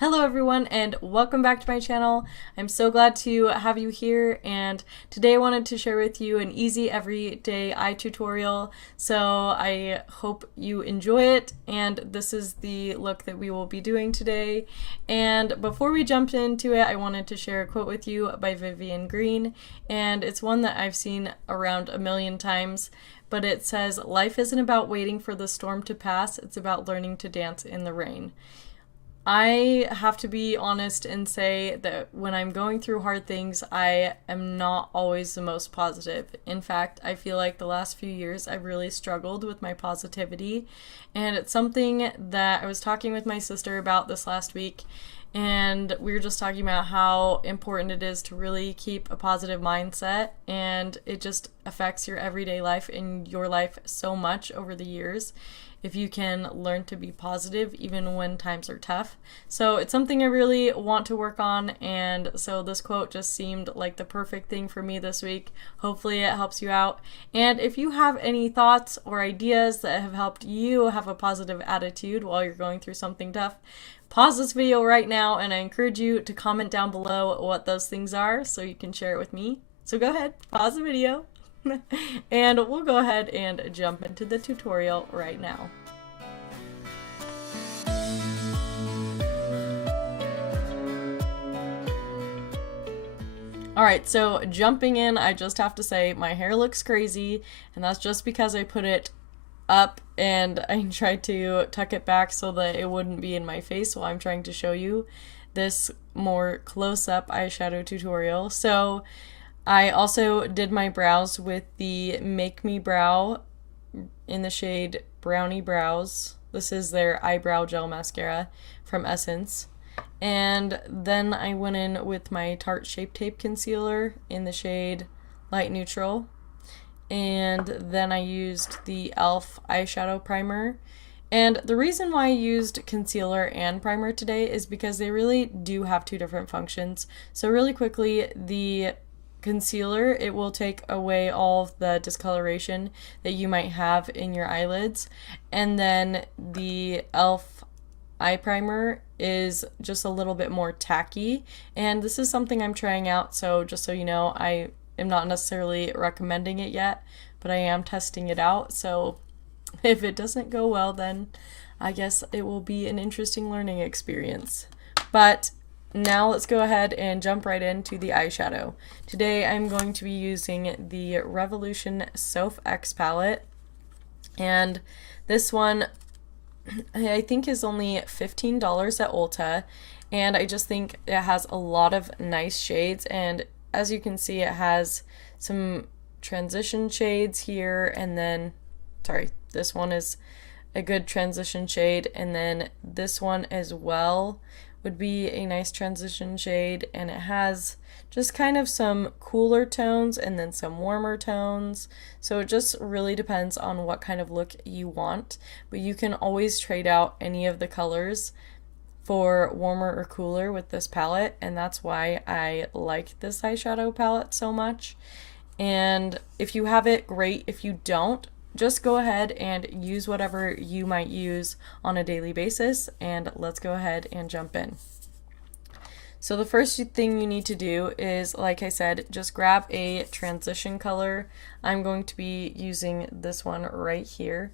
Hello everyone and welcome back to my channel. I'm so glad to have you here, and today I wanted to share with you an easy everyday eye tutorial. So I hope you enjoy it, and this is the look that we will be doing today. And before we jump into it, I wanted to share a quote with you by Vivian Green, and it's one that I've seen around a million times. But it says, "Life isn't about waiting for the storm to pass, it's about learning to dance in the rain." I have to be honest and say that when I'm going through hard things, I am not always the most positive. In fact, I feel like the last few years I've really struggled with my positivity, and it's something that I was talking with my sister about this last week, and we were just talking about how important it is to really keep a positive mindset, and it just affects your everyday life and your life so much over the years if you can learn to be positive even when times are tough. So it's something I really want to work on, and so this quote just seemed like the perfect thing for me this week. Hopefully it helps you out. And if you have any thoughts or ideas that have helped you have a positive attitude while you're going through something tough, pause this video right now and I encourage you to comment down below what those things are so you can share it with me. So go ahead, pause the video. And we'll go ahead and jump into the tutorial right now. Alright, so jumping in, I just have to say my hair looks crazy, and that's just because I put it up and I tried to tuck it back so that it wouldn't be in my face while I'm trying to show you this more close-up eyeshadow tutorial. So I also did my brows with the Make Me Brow in the shade Browny Brows. This is their eyebrow gel mascara from Essence. And then I went in with my Tarte Shape Tape Concealer in the shade Light Neutral. And then I used the e.l.f. eyeshadow primer. And the reason why I used concealer and primer today is because they really do have two different functions. So really quickly, the concealer, it will take away all of the discoloration that you might have in your eyelids, and then the e.l.f. eye primer is just a little bit more tacky, and this is something I'm trying out, so just so you know, I am not necessarily recommending it yet, but I am testing it out. So if it doesn't go well, then I guess it will be an interesting learning experience. But now let's go ahead and jump right into the eyeshadow. Today I'm going to be using the Revolution SophX palette, and this one I think is only $15 at Ulta, and I just think it has a lot of nice shades, and as you can see it has some transition shades here, and then this one is a good transition shade, and then this one as well would be a nice transition shade, and it has just kind of some cooler tones and then some warmer tones, so it just really depends on what kind of look you want, but you can always trade out any of the colors for warmer or cooler with this palette, and that's why I like this eyeshadow palette so much. And if you have it, great. If you don't, just go ahead and use whatever you might use on a daily basis, and let's go ahead and jump in. So the first thing you need to do is, like I said, just grab a transition color. I'm going to be using this one right here,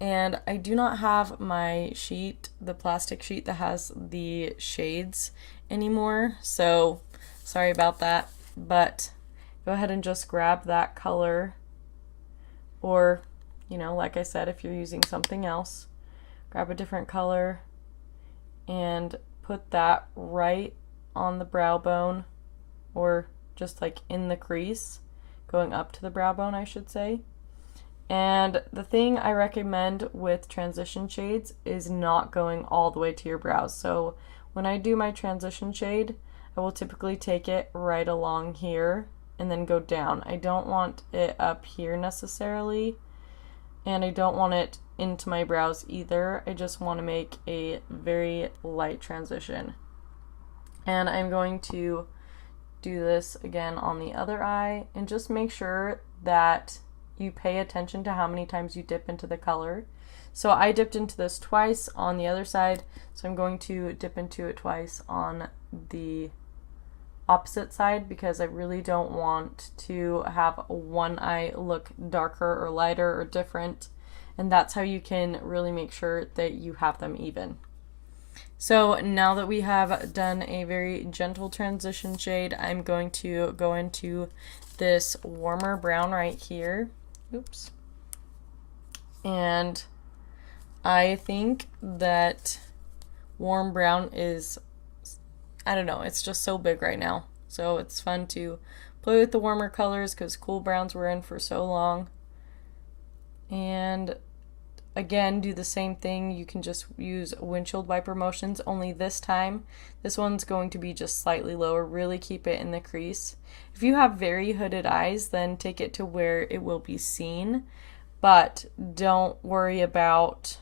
and I do not have my sheet, the plastic sheet that has the shades anymore, so sorry about that, but go ahead and just grab that color, or like I said, if you're using something else, grab a different color and put that right on the brow bone, or just like in the crease, going up to the brow bone, I should say. And the thing I recommend with transition shades is not going all the way to your brows. So when I do my transition shade, I will typically take it right along here and then go down. I don't want it up here necessarily, and I don't want it into my brows either. I just want to make a very light transition. And I'm going to do this again on the other eye, and just make sure that you pay attention to how many times you dip into the color. So I dipped into this twice on the other side, so I'm going to dip into it twice on the opposite side because I really don't want to have one eye look darker or lighter or different, and that's how you can really make sure that you have them even. So now that we have done a very gentle transition shade, I'm going to go into this warmer brown right here. Oops. And I think that warm brown is, I don't know, it's just so big right now. So it's fun to play with the warmer colors because cool browns were in for so long. And again, do the same thing. You can just use windshield wiper motions, only this time this one's going to be just slightly lower. Really keep it in the crease. If you have very hooded eyes, then take it to where it will be seen, but don't worry about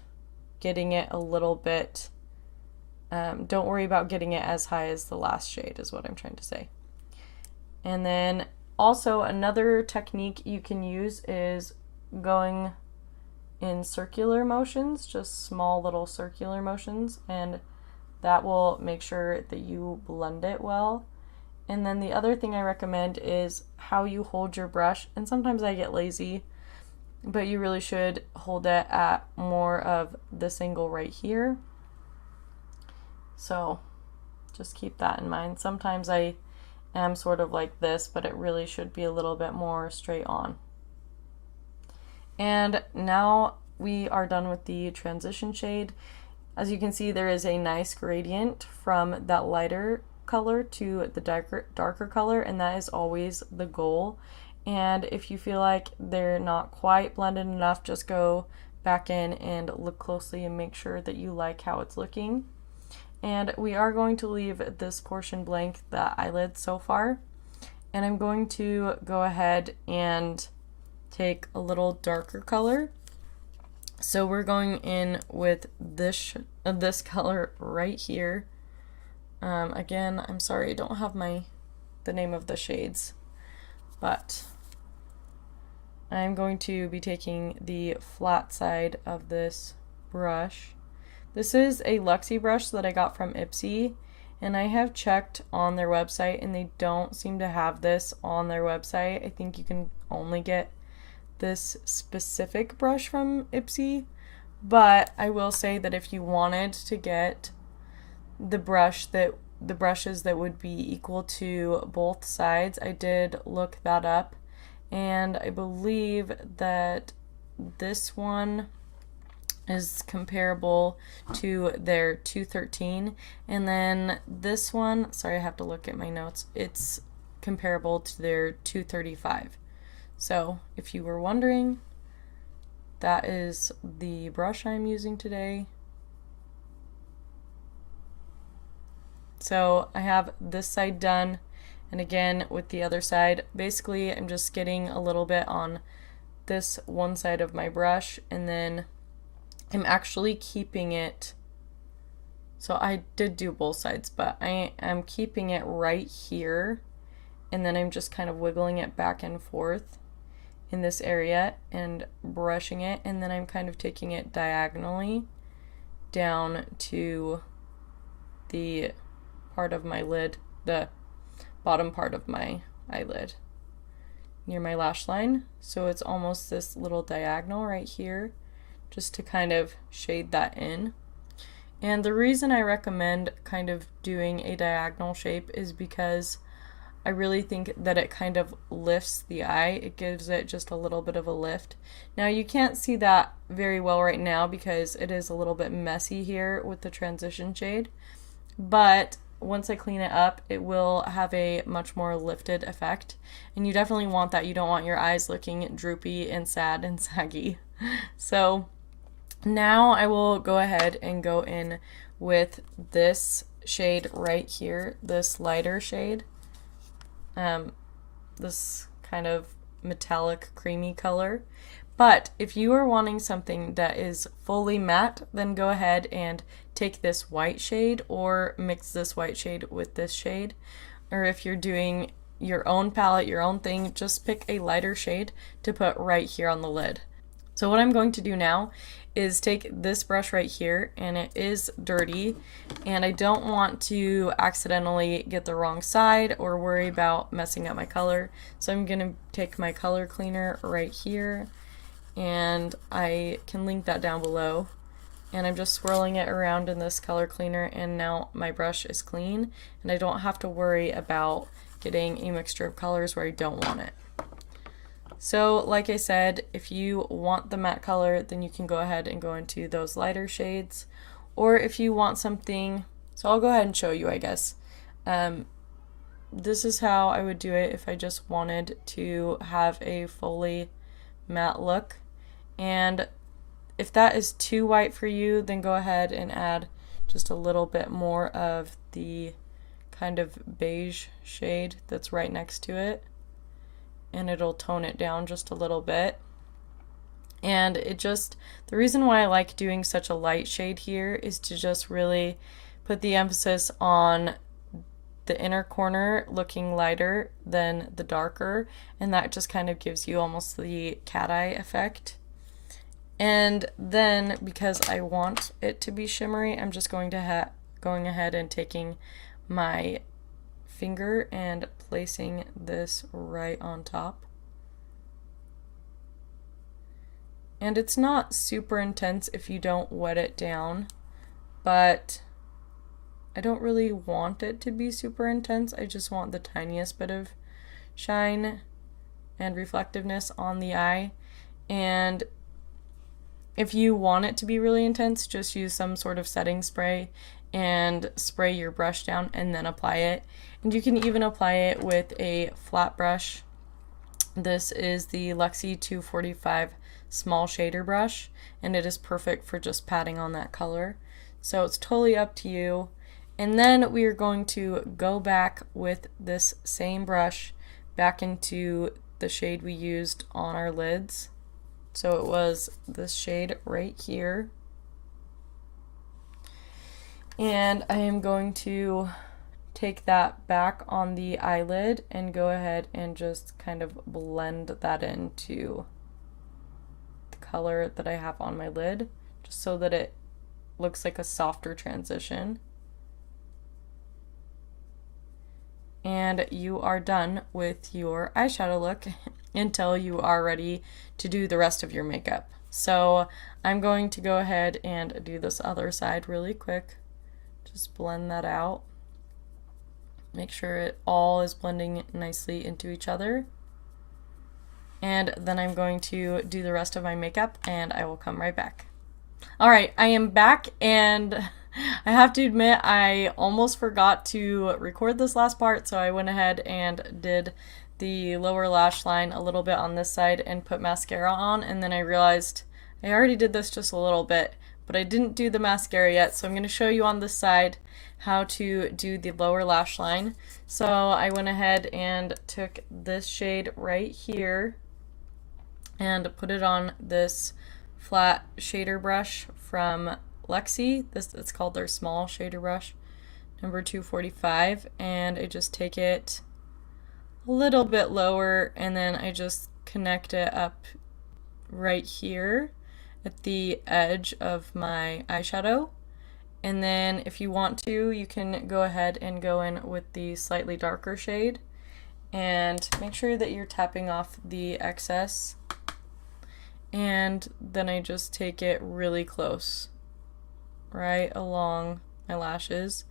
getting it a little bit, don't worry about getting it as high as the last shade is what I'm trying to say. And then also another technique you can use is going in circular motions, just small little circular motions, and that will make sure that you blend it well. And then the other thing I recommend is how you hold your brush, and sometimes I get lazy, but you really should hold it at more of this angle right here. So just keep that in mind. Sometimes I am sort of like this, but it really should be a little bit more straight on. And now we are done with the transition shade. As you can see, there is a nice gradient from that lighter color to the darker color, and that is always the goal. And if you feel like they're not quite blended enough, just go back in and look closely and make sure that you like how it's looking. And we are going to leave this portion blank, the eyelid so far. And I'm going to go ahead and take a little darker color. So we're going in with this color right here. Again, I'm sorry I don't have the name of the shades, but I'm going to be taking the flat side of this brush. This is a Luxie brush that I got from Ipsy, and I have checked on their website and they don't seem to have this on their website. I think you can only get this specific brush from Ipsy, but I will say that if you wanted to get the brushes that would be equal to both sides, I did look that up, and I believe that this one is comparable to their 213, and then this one, sorry, I have to look at my notes, it's comparable to their 235. So if you were wondering, that is the brush I'm using today. So I have this side done, and again with the other side, basically I'm just getting a little bit on this one side of my brush, and then I'm actually keeping it, so I did do both sides, but I am keeping it right here, and then I'm just kind of wiggling it back and forth in this area and brushing it, and then I'm kind of taking it diagonally down to the part of my lid, the bottom part of my eyelid near my lash line. So it's almost this little diagonal right here, just to kind of shade that in. And the reason I recommend kind of doing a diagonal shape is because I really think that it kind of lifts the eye. It gives it just a little bit of a lift. Now you can't see that very well right now because it is a little bit messy here with the transition shade, but once I clean it up, it will have a much more lifted effect, and you definitely want that. You don't want your eyes looking droopy and sad and saggy. So now I will go ahead and go in with this shade right here, this lighter shade, this kind of metallic creamy color. But if you are wanting something that is fully matte, then go ahead and take this white shade or mix this white shade with this shade. Or if you're doing your own palette, your own thing, just pick a lighter shade to put right here on the lid. So what I'm going to do now is take this brush right here, and it is dirty, and I don't want to accidentally get the wrong side or worry about messing up my color. So I'm gonna take my color cleaner right here, and I can link that down below. And I'm just swirling it around in this color cleaner, and now my brush is clean, and I don't have to worry about getting a mixture of colors where I don't want it. So like I said, if you want the matte color, then you can go ahead and go into those lighter shades. Or if you want something, so I'll go ahead and show you, I guess. This is how I would do it if I just wanted to have a fully matte look. And if that is too white for you, then go ahead and add just a little bit more of the kind of beige shade that's right next to it, and it'll tone it down just a little bit. And the reason why I like doing such a light shade here is to just really put the emphasis on the inner corner looking lighter than the darker, and that just kind of gives you almost the cat eye effect. And then, because I want it to be shimmery, I'm just going ahead and taking my finger and placing this right on top. And it's not super intense if you don't wet it down, but I don't really want it to be super intense. I just want the tiniest bit of shine and reflectiveness on the eye. And if you want it to be really intense, just use some sort of setting spray and spray your brush down and then apply it. And you can even apply it with a flat brush. This is the Luxie 245 small shader brush, and it is perfect for just patting on that color. So it's totally up to you. And then we are going to go back with this same brush back into the shade we used on our lids. So it was this shade right here. And I am going to take that back on the eyelid and go ahead and just kind of blend that into the color that I have on my lid, just so that it looks like a softer transition. And you are done with your eyeshadow look until you are ready to do the rest of your makeup. So I'm going to go ahead and do this other side really quick. Just blend that out. Make sure it all is blending nicely into each other. And then I'm going to do the rest of my makeup, and I will come right back. Alright, I am back, and I have to admit I almost forgot to record this last part, so I went ahead and did the lower lash line a little bit on this side and put mascara on, and then I realized I already did this just a little bit, but I didn't do the mascara yet, so I'm going to show you on this side how to do the lower lash line. So I went ahead and took this shade right here and put it on this flat shader brush from Luxie. It's called their small shader brush, number 245, and I just take it a little bit lower, and then I just connect it up right here at the edge of my eyeshadow. And then if you want to, you can go ahead and go in with the slightly darker shade and make sure that you're tapping off the excess. And then I just take it really close right along my lashes,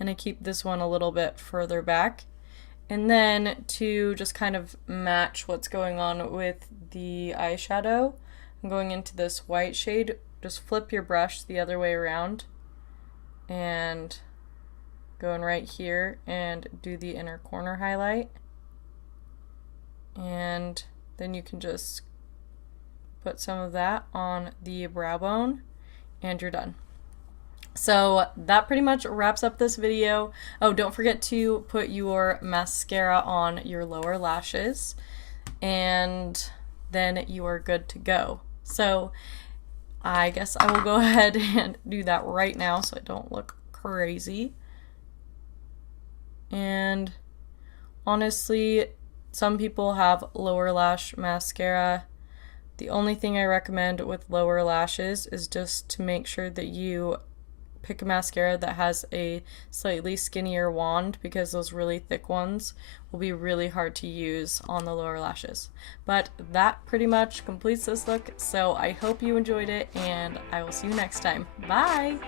and I keep this one a little bit further back. And then to just kind of match what's going on with the eyeshadow, I'm going into this white shade. Just flip your brush the other way around and go in right here and do the inner corner highlight. And then you can just put some of that on the brow bone, and you're done. So that pretty much wraps up this video. Oh, don't forget to put your mascara on your lower lashes, and then you are good to go. So I guess I will go ahead and do that right now so I don't look crazy. And honestly, some people have lower lash mascara, The only thing I recommend with lower lashes is just to make sure that you pick a mascara that has a slightly skinnier wand, because those really thick ones will be really hard to use on the lower lashes. But that pretty much completes this look, so I hope you enjoyed it, and I will see you next time. Bye!